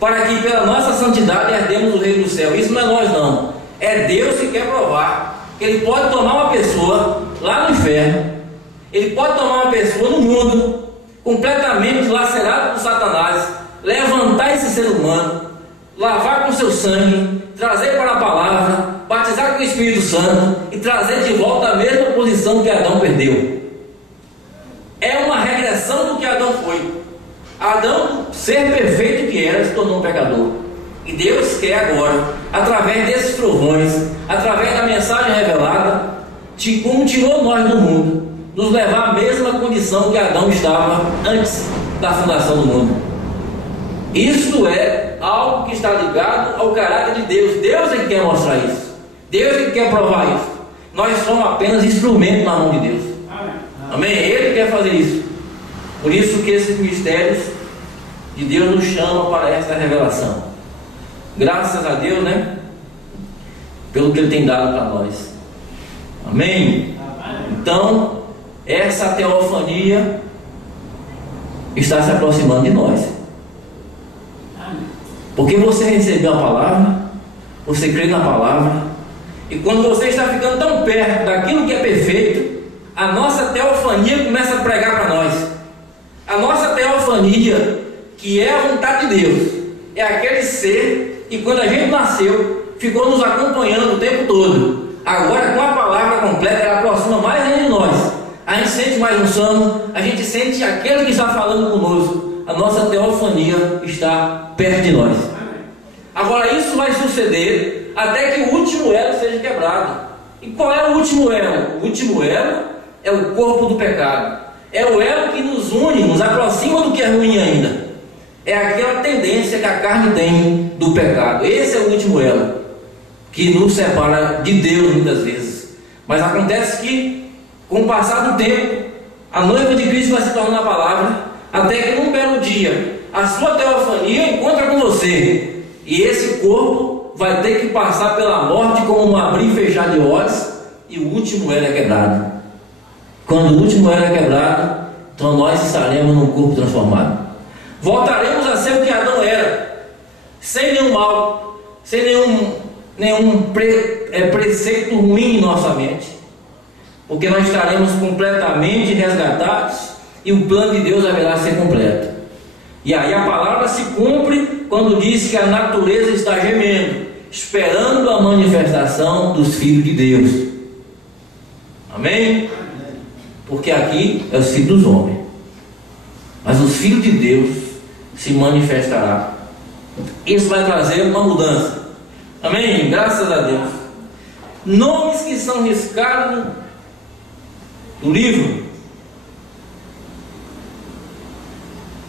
para que pela nossa santidade herdemos o reino do céu. Isso não é nós, não. É Deus que quer provar que Ele pode tomar uma pessoa lá no inferno, Ele pode tomar uma pessoa no mundo completamente lacerada por Satanás, levantar esse ser humano, lavar com seu sangue, trazer para a palavra, batizar com o Espírito Santo e trazer de volta a mesma posição que Adão perdeu. É uma regressão do que Adão foi. Adão, ser perfeito que era, se tornou um pecador. E Deus quer agora, através desses trovões, através da mensagem revelada, como tirou nós do mundo, nos levar à mesma condição que Adão estava antes da fundação do mundo. Isto é algo que está ligado ao caráter de Deus. Deus é que quer mostrar isso. Deus é que quer provar isso. Nós somos apenas instrumentos na mão de Deus. Amém? Ele quer fazer isso. Por isso que esses mistérios de Deus nos chamam para essa revelação. Graças a Deus, né? Pelo que Ele tem dado para nós. Amém? Então, essa teofania está se aproximando de nós. Porque você recebeu a palavra, você crê na palavra, e quando você está ficando tão perto daquilo que é perfeito, a nossa teofania começa a pregar para nós. A nossa teofania, que é a vontade de Deus, é aquele ser que quando a gente nasceu, ficou nos acompanhando o tempo todo. Agora, com a palavra completa, ela aproxima mais ainda de nós. A gente sente mais unção, a gente sente aquele que está falando conosco. A nossa teofania está perto de nós. Agora, isso vai suceder até que o último elo seja quebrado. E qual é o último elo? O último elo é o corpo do pecado. É o elo que nos une, nos aproxima do que é ruim ainda. É aquela tendência que a carne tem do pecado. Esse é o último elo que nos separa de Deus muitas vezes. Mas acontece que, com o passar do tempo, a noiva de Cristo vai se tornando a palavra, até que num belo dia a sua teofania encontra com você, e esse corpo vai ter que passar pela morte como um abrir e fechar de olhos, e o último elo é quebrado. Quando o último elo é quebrado, então nós estaremos num corpo transformado. Voltaremos a ser o que Adão era, sem nenhum mal, sem nenhum preceito ruim em nossa mente, porque nós estaremos completamente resgatados e o plano de Deus haverá de ser completo. E aí a palavra se cumpre quando diz que a natureza está gemendo, esperando a manifestação dos filhos de Deus. Amém? Porque aqui é os filhos dos homens, mas os filhos de Deus se manifestará. Isso vai trazer uma mudança. Amém? Graças a Deus. Nomes que são riscados do livro.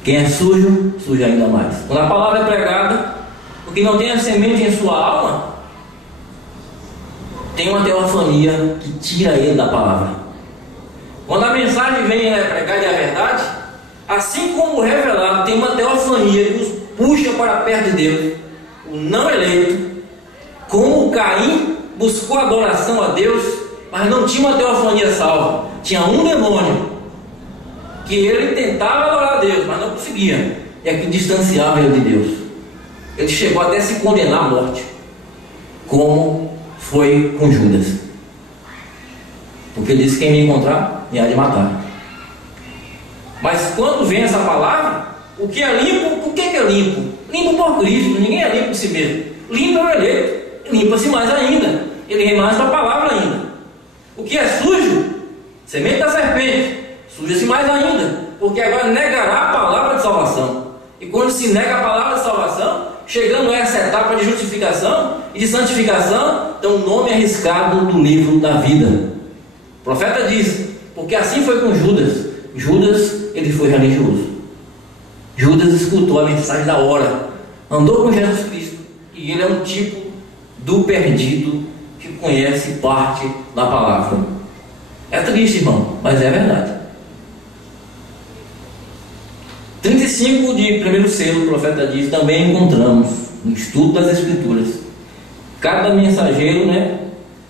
Quem é sujo, suja ainda mais. Quando a palavra é pregada, o que não tem a semente em sua alma, tem uma teofania que tira ele da palavra. Quando a mensagem vem e é pregada e é a verdade, assim como o revelado tem uma teofania que os puxa para perto de Deus, o não eleito, como Caim buscou adoração a Deus, mas não tinha uma teofania salva, tinha um demônio que ele tentava adorar a Deus, mas não conseguia, e aquilo distanciava ele de Deus. Ele chegou até se condenar à morte, como foi com Judas, porque ele disse: quem me encontrar me há de matar. Mas quando vem essa palavra, o que é limpo, o que é limpo? Limpo por Cristo, ninguém é limpo por si mesmo. Limpo é o eleito, limpa-se mais ainda, ele remata a palavra ainda. O que é sujo, semente da serpente, suja-se mais ainda, porque agora negará a palavra de salvação. E quando se nega a palavra de salvação, chegando a essa etapa de justificação e de santificação, então o nome é arriscado do livro da vida. O profeta diz: porque assim foi com Judas. Judas, ele foi religioso. Judas escutou a mensagem da hora, andou com Jesus Cristo, e ele é um tipo do perdido que conhece parte da palavra. É triste, irmão, mas é verdade. 35 de primeiro selo, o profeta diz: também encontramos no estudo das Escrituras. Cada mensageiro,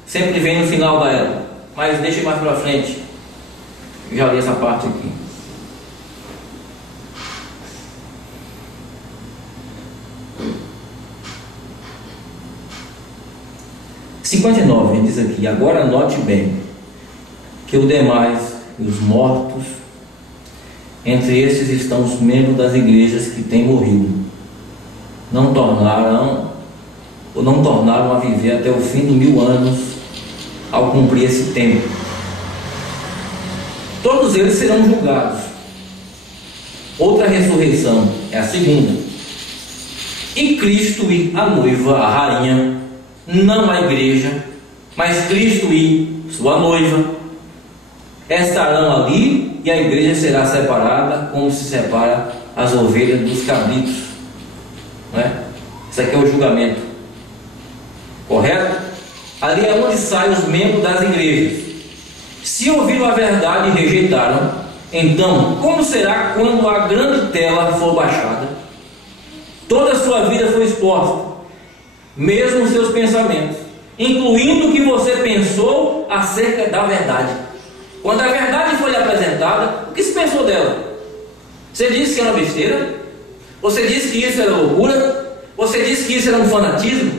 sempre vem no final da era, mas deixa mais para frente. Eu já li essa parte aqui. (59) diz aqui: agora note bem que o demais e os mortos, entre estes estão os membros das igrejas que têm morrido, não tornaram a viver até o fim dos 1000 anos, ao cumprir esse tempo. Todos eles serão julgados. Outra ressurreição é a segunda. E Cristo e a noiva, a rainha, não a igreja, mas Cristo e sua noiva, estarão ali, e a igreja será separada, como se separa as ovelhas dos cabritos. Isso aqui é o julgamento, correto? Ali é onde saem os membros das igrejas. Se ouviram a verdade e rejeitaram, então como será quando a grande tela for baixada? Toda a sua vida foi exposta, mesmo os seus pensamentos, incluindo o que você pensou acerca da verdade. Quando a verdade foi apresentada, o que se pensou dela? Você disse que era besteira? Você disse que isso era loucura? Você disse que isso era um fanatismo?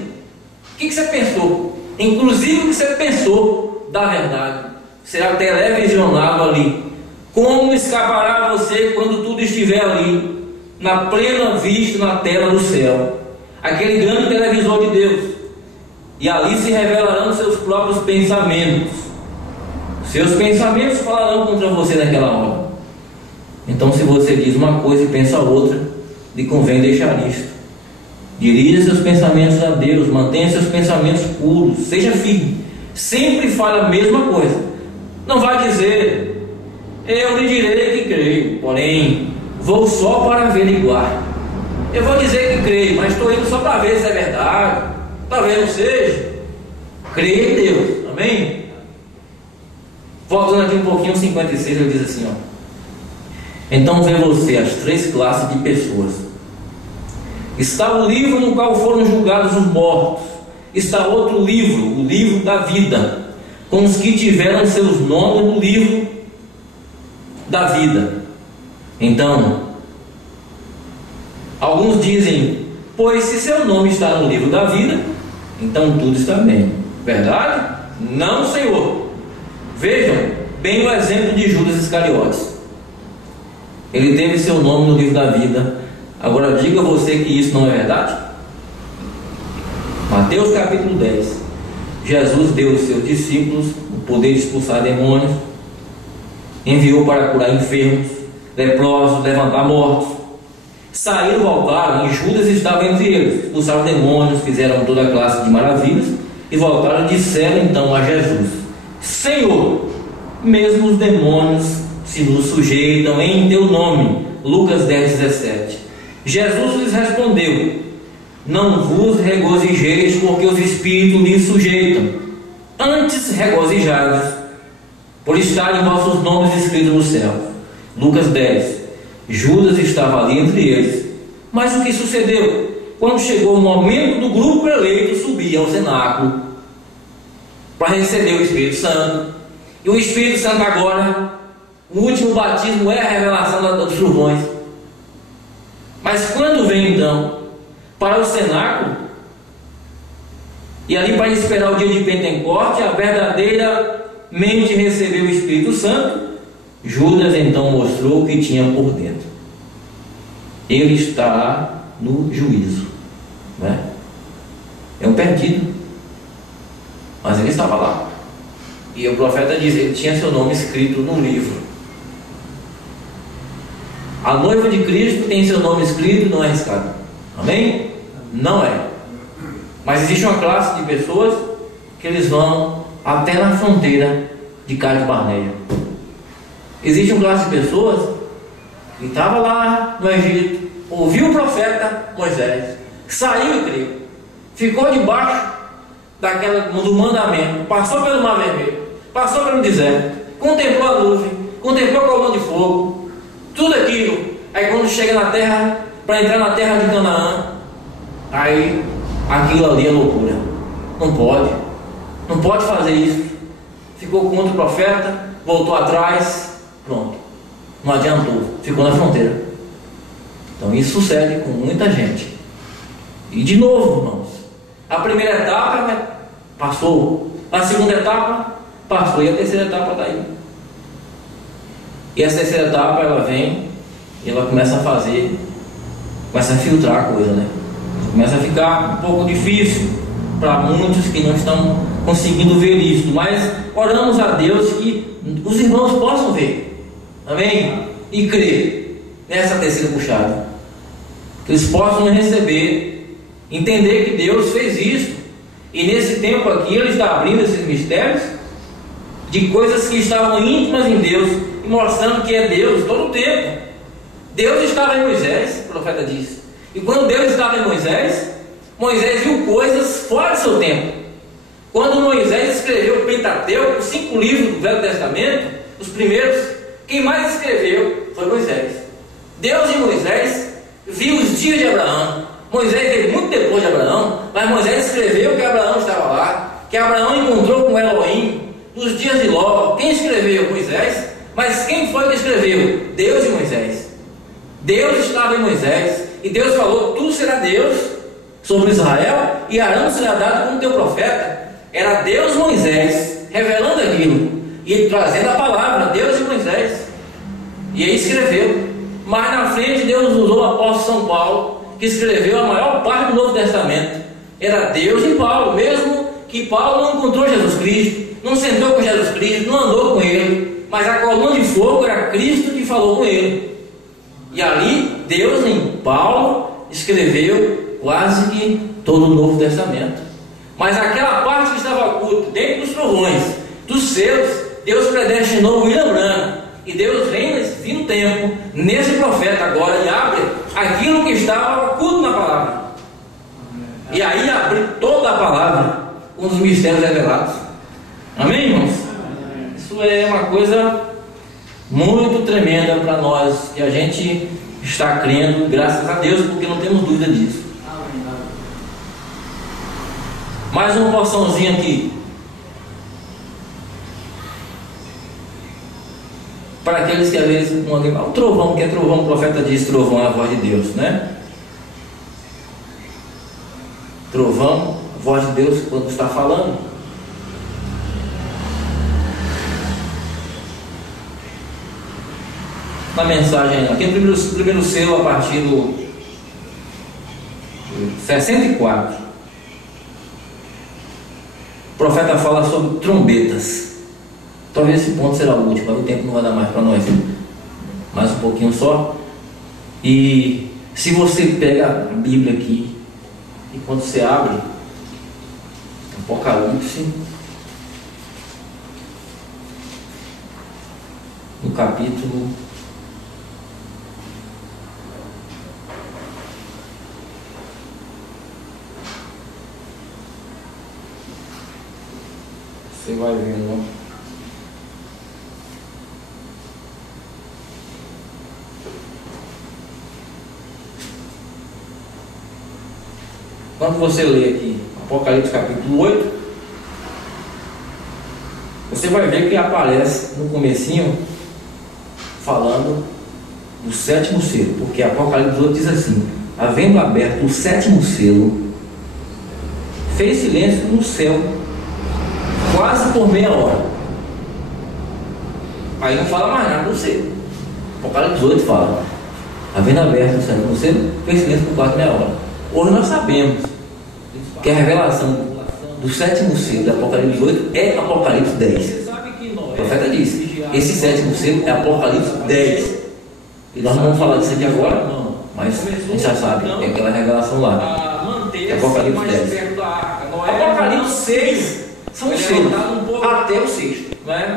O que você pensou? Inclusive o que você pensou da verdade será televisionado ali. Como escapará você quando tudo estiver ali, na plena vista, na tela do céu, aquele grande televisor de Deus? E ali se revelarão seus próprios pensamentos. Seus pensamentos falarão contra você naquela hora. Então, se você diz uma coisa e pensa outra, lhe convém deixar isto. Dirija seus pensamentos a Deus, mantenha seus pensamentos puros, seja firme, sempre fale a mesma coisa. Não vai dizer: eu lhe direi que creio, porém vou só para averiguar. Eu vou dizer que creio, mas estou indo só para ver se é verdade. Talvez não seja. Creia em Deus, amém? Voltando aqui um pouquinho, 56, ele diz assim: então vê você as 3 classes de pessoas. Está o livro no qual foram julgados os mortos. Está outro livro, o livro da vida, com os que tiveram seus nomes no livro da vida. Então, alguns dizem: pois se seu nome está no livro da vida, então tudo está bem. Verdade? Não, Senhor. Vejam bem o exemplo de Judas Iscariotes. Ele teve seu nome no livro da vida. Agora diga você que isso não é verdade? Mateus capítulo 10. Jesus deu aos seus discípulos o poder de expulsar demônios, enviou para curar enfermos, leprosos, levantar mortos. Saíram, voltaram, e Judas estava entre eles. Expulsaram demônios, fizeram toda classe de maravilhas, e voltaram e disseram então a Jesus: Senhor, mesmo os demônios se nos sujeitam em teu nome. Lucas 10:17. Jesus lhes respondeu: não vos regozijeis porque os espíritos lhes sujeitam, Antes regozijai-vos, por estar em vossos nomes escritos no céu. Lucas 10. Judas estava ali entre eles. Mas o que sucedeu? Quando chegou o momento do grupo eleito subir ao cenáculo para receber o Espírito Santo. E o Espírito Santo agora, o último batismo é a revelação dos trovões. Mas quando vem então para o cenáculo, e ali para esperar o dia de Pentecoste, a verdadeiramente receber o Espírito Santo, Judas então mostrou o que tinha por dentro. Ele está no juízo, né? É um perdido, mas ele estava lá. E o profeta diz, ele tinha seu nome escrito no livro. A noiva de Cristo tem seu nome escrito e não é arriscado. Amém? Não é. Mas existe uma classe de pessoas que eles vão até na fronteira de Cades Barneia. Existe uma classe de pessoas que estava lá no Egito, ouviu o profeta Moisés, saiu e creu, ficou debaixo do mandamento, passou pelo Mar Vermelho, passou pelo deserto, contemplou a nuvem, contemplou a coluna de fogo, tudo aquilo. Aí quando chega na terra, para entrar na terra de Canaã, aí aquilo ali é loucura. Não pode fazer isso. Ficou contra o profeta, voltou atrás, pronto, não adiantou, ficou na fronteira. Então isso sucede com muita gente. E de novo, irmãos, a primeira etapa, né, passou, a segunda etapa passou, e a terceira etapa está aí. E essa terceira etapa ela vem e ela começa a filtrar a coisa, né? Começa a ficar um pouco difícil para muitos que não estão conseguindo ver isso, mas oramos a Deus que os irmãos possam ver, amém? E crer nessa terceira puxada, que eles possam receber, entender que Deus fez isso, e nesse tempo aqui Ele está abrindo esses mistérios de coisas que estavam íntimas em Deus e mostrando que é Deus todo o tempo. Deus estava em Moisés, o profeta disse. E quando Deus estava em Moisés, Moisés viu coisas fora do seu tempo. Quando Moisés escreveu o Pentateuco, os 5 livros do Velho Testamento, os primeiros, quem mais escreveu foi Moisés. Deus em Moisés viu os dias de Abraão. Moisés veio muito depois de Abraão, mas Moisés escreveu que Abraão estava lá, que Abraão encontrou com Elohim nos dias de Ló. Quem escreveu? Moisés. Mas quem foi que escreveu? Deus e Moisés. Deus estava em Moisés, e Deus falou: tu será Deus sobre Israel, e Arão será dado como teu profeta. Era Deus Moisés revelando aquilo e trazendo a palavra, Deus e Moisés. E aí escreveu. Mas na frente Deus usou o apóstolo São Paulo, que escreveu a maior parte do Novo Testamento. Era Deus e Paulo, mesmo que Paulo não encontrou Jesus Cristo, não sentou com Jesus Cristo, não andou com ele, mas a coluna de fogo era Cristo que falou com ele. E ali Deus em Paulo escreveu quase que todo o Novo Testamento. Mas aquela parte que estava oculta dentro dos trovões, dos selos, Deus predestinou o William Branham. E Deus vem nesse fim do tempo, nesse profeta agora, e abre aquilo que estava oculto na palavra. E aí abre toda a palavra com os mistérios revelados. Amém, irmãos? Isso é uma coisa muito tremenda para nós, que a gente está crendo, graças a Deus, porque não temos dúvida disso. Mais uma porçãozinha aqui. Para aqueles que às vezes o trovão, que é trovão, o profeta diz: trovão é a voz de Deus, né? Trovão, a voz de Deus quando está falando. Na mensagem, aqui no primeiro selo, a partir do 64, o profeta fala sobre trombetas. Talvez esse ponto será o último, mas o tempo não vai dar mais para nós. Mais um pouquinho só. E se você pega a Bíblia aqui, e quando você abre Apocalipse, no capítulo 5, Você vai vendo, né? Quando você lê aqui Apocalipse capítulo 8, você vai ver que aparece no comecinho falando do sétimo selo, porque Apocalipse 8 diz assim: havendo aberto o sétimo selo, fez silêncio no céu quase por meia hora. Aí não fala mais nada do selo. Apocalipse 8 fala: havendo aberto o sétimo selo, fez silêncio por quase meia hora. Hoje nós sabemos que a revelação do sétimo selo de Apocalipse 8 é Apocalipse 10. O profeta disse: esse sétimo selo é Apocalipse 10. E nós não vamos falar disso aqui agora, não, mas a gente já sabe, tem aquela revelação lá. É Apocalipse 10. Apocalipse 6 são os selos, até o sexto.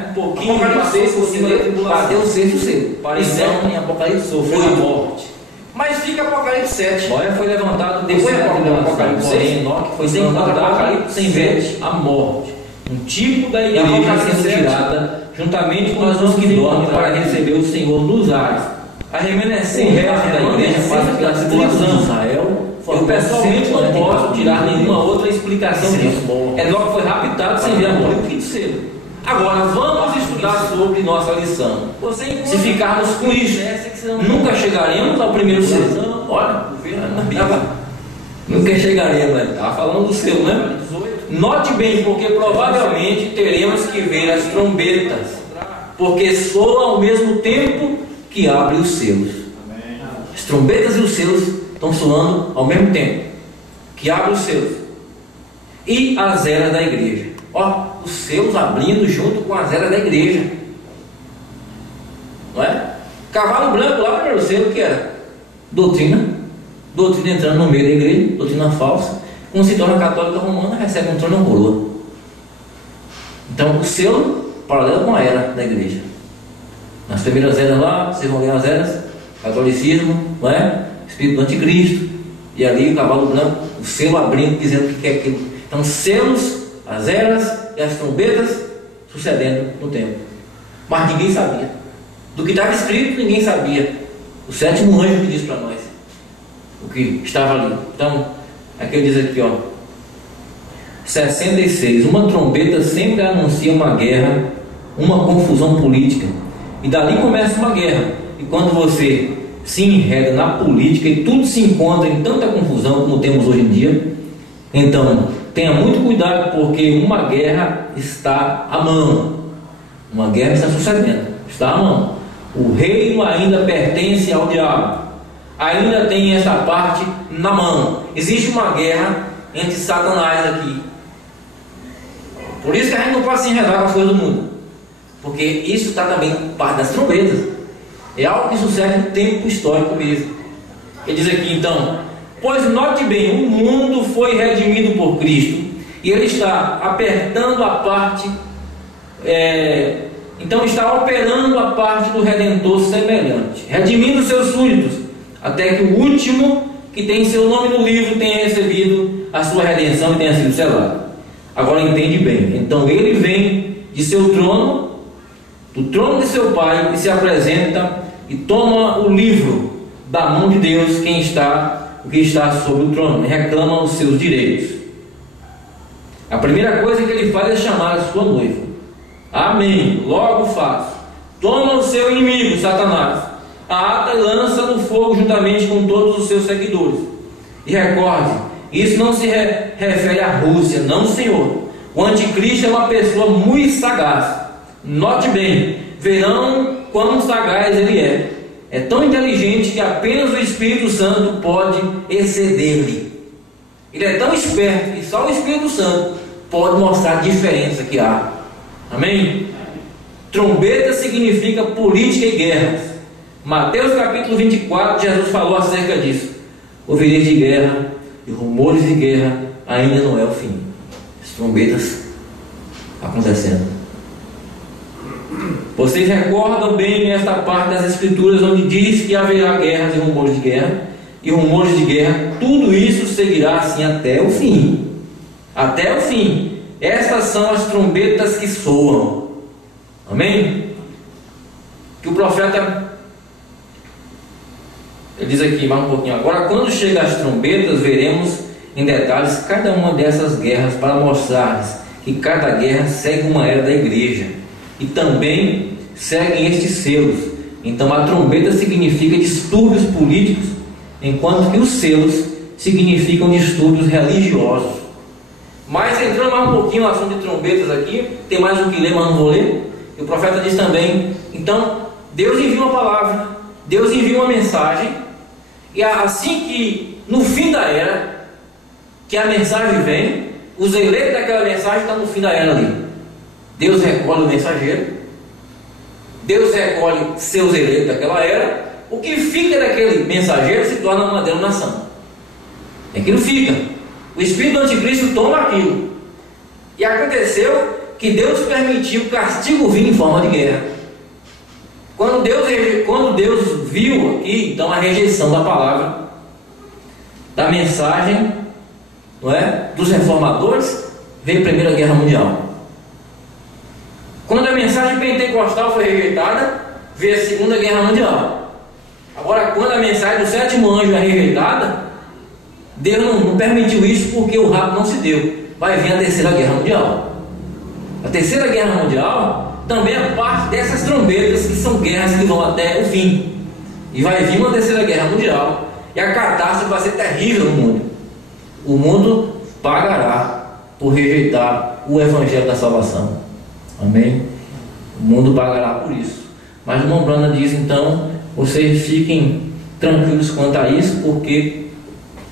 Um pouquinho, Apocalipse 6 por cima da tribulação, até o sexto selo. Então, em Apocalipse 8, mas fica Apocalipse 7. Noé foi levantado depois de Apocalipse 6. Enoque foi levantado Apocalipse sem veste, a morte. Um tipo da igreja sendo tirada juntamente com os que dormem para receber o Senhor nos ares. A remanescente da igreja passa pela tribulação de Israel. Eu pessoalmente não posso tirar nenhuma outra explicação disso. Enoque foi raptado sem ver a morte do quinto selo. Agora vamos estudar sobre nossa lição. Se ficarmos com isso, nunca chegaremos ao primeiro selo. Olha, nunca chegaremos. Estava falando do selo, né? Note bem, porque provavelmente teremos que ver as trombetas, porque soam ao mesmo tempo que abre os selos. As trombetas e os selos estão soando ao mesmo tempo que abre os selos. E as eras da igreja. Ó, os selos abrindo junto com as eras da igreja. Não é? Cavalo branco lá, primeiro selo que era doutrina. Doutrina entrando no meio da igreja, doutrina falsa. Quando se torna católica romana, recebe um trono e coroa. Então o selo paralelo com a era da igreja. Nas primeiras eras lá, vocês vão ver as eras, catolicismo, não é? Espírito do anticristo, e ali o cavalo branco, o selo abrindo, dizendo que quer aquilo. Então selos, as eras e as trombetas sucedendo no tempo. Mas ninguém sabia. Do que estava escrito, ninguém sabia. O sétimo anjo que diz para nós o que estava ali. Então, aqui ele diz aqui, ó, 66. Uma trombeta sempre anuncia uma guerra, uma confusão política. E dali começa uma guerra. E quando você se enreda na política e tudo se encontra em tanta confusão como temos hoje em dia, então tenha muito cuidado, porque uma guerra está à mão. Uma guerra está sucedendo, está à mão. O reino ainda pertence ao diabo. Ainda tem essa parte na mão. Existe uma guerra entre Satanás aqui. Por isso que a gente não pode se enredar com as coisas do mundo, porque isso está também parte das trombetas. É algo que sucede no tempo histórico mesmo. Ele diz aqui então: pois note bem, o mundo foi redimido por Cristo, e ele está apertando a parte, então está operando a parte do Redentor semelhante, redimindo seus súditos, até que o último que tem seu nome no livro tenha recebido a sua redenção e tenha sido selado. Agora entende bem, então ele vem de seu trono, do trono de seu Pai, e se apresenta e toma o livro da mão de Deus, o que está sobre o trono, e reclama os seus direitos. A primeira coisa que ele faz é chamar a sua noiva. Amém, logo faço. Toma o seu inimigo, Satanás, ata e lança no fogo juntamente com todos os seus seguidores. E recorde, isso não se refere à Rússia, não, senhor. O anticristo é uma pessoa muito sagaz. Note bem, verão quão sagaz ele é. É tão inteligente que apenas o Espírito Santo pode exceder-lhe. Ele é tão esperto que só o Espírito Santo pode mostrar a diferença que há. Amém? Trombeta significa política e guerras. Mateus capítulo 24, Jesus falou acerca disso. Ouvireis de guerra e rumores de guerra, ainda não é o fim. As trombetas acontecendo. Vocês recordam bem esta parte das Escrituras onde diz que haverá guerras e rumores de guerra, tudo isso seguirá assim até o fim. Até o fim. estas são as trombetas que soam. Amém? Que o profeta, ele diz aqui mais um pouquinho: agora, quando chegam as trombetas, veremos em detalhes cada uma dessas guerras, para mostrar que cada guerra segue uma era da igreja e também seguem estes selos. Então a trombeta significa distúrbios políticos, enquanto que os selos significam distúrbios religiosos. Mas entrando mais um pouquinho no assunto de trombetas aqui, tem mais um que ler, mas não vou ler. E o profeta diz também: então Deus envia uma palavra, Deus envia uma mensagem, e assim que no fim da era, que a mensagem vem, os eleitos daquela mensagem estão no fim da era ali. Deus recolhe o mensageiro, Deus recolhe seus eleitos daquela era. O que fica daquele mensageiro se torna uma denominação. Aquilo fica. O espírito do anticristo toma aquilo. E aconteceu que Deus permitiu o castigo vir em forma de guerra. Quando Deus viu aqui, então, a rejeição da palavra, da mensagem, não é, dos reformadores, veio a Primeira Guerra Mundial. Quando a mensagem pentecostal foi rejeitada, veio a Segunda Guerra Mundial. Agora, quando a mensagem do sétimo anjo é rejeitada, Deus não permitiu isso, porque o rapto não se deu. Vai vir a Terceira Guerra Mundial. A Terceira Guerra Mundial também é parte dessas trombetas, que são guerras que vão até o fim. E vai vir uma Terceira Guerra Mundial, e a catástrofe vai ser terrível no mundo. O mundo pagará por rejeitar o Evangelho da salvação. Amém? O mundo pagará por isso. Mas o irmão Branham diz: então, vocês fiquem tranquilos quanto a isso, porque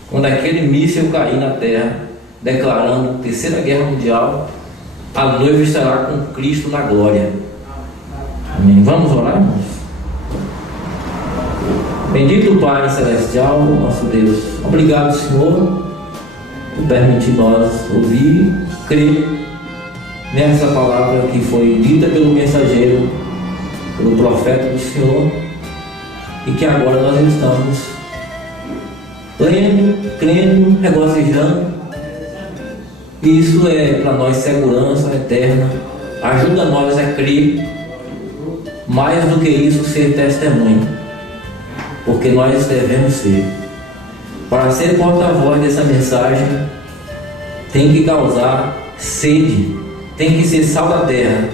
quando aquele míssil cair na terra, declarando Terceira Guerra Mundial, a noiva estará com Cristo na glória. Amém? Vamos orar, irmãos? Bendito Pai Celestial, nosso Deus, obrigado, Senhor, por permitir nós ouvir, crer nessa palavra que foi dita pelo mensageiro, pelo profeta do Senhor, e que agora nós estamos lendo, crendo, regozijando. E isso é para nós segurança eterna. Ajuda nós a crer, mais do que isso, ser testemunho, porque nós devemos ser. Para ser porta-voz dessa mensagem, tem que causar sede, tem que ser sal da terra.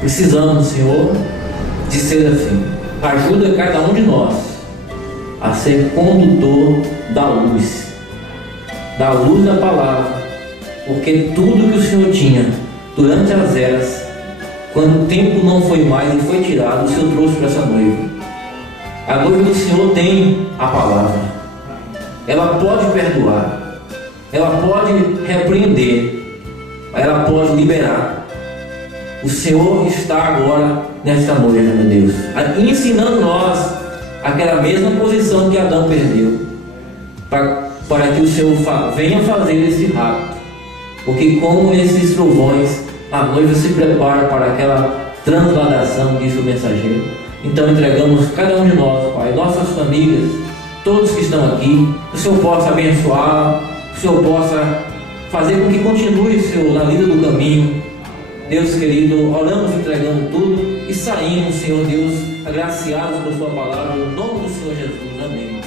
Precisamos, Senhor, de ser assim. Ajuda cada um de nós a ser condutor da luz da palavra, porque tudo que o Senhor tinha durante as eras, quando o tempo não foi mais e foi tirado, o Senhor trouxe para essa noiva. A noiva do Senhor tem a palavra. Ela pode perdoar, ela pode repreender, ela pode liberar. O Senhor está agora nesta noiva, meu Deus, ensinando nós aquela mesma posição que Adão perdeu, para que o Senhor venha fazer esse rapto, porque como esses trovões, a noiva se prepara para aquela transladação, disse o mensageiro. Então entregamos cada um de nós, Pai, nossas famílias, todos que estão aqui, que o Senhor possa abençoar, que o Senhor possa fazer com que continue, Senhor, na lida do caminho. Deus querido, oramos entregando tudo e saímos, Senhor Deus, agraciados por Sua palavra, no nome do Senhor Jesus. Amém.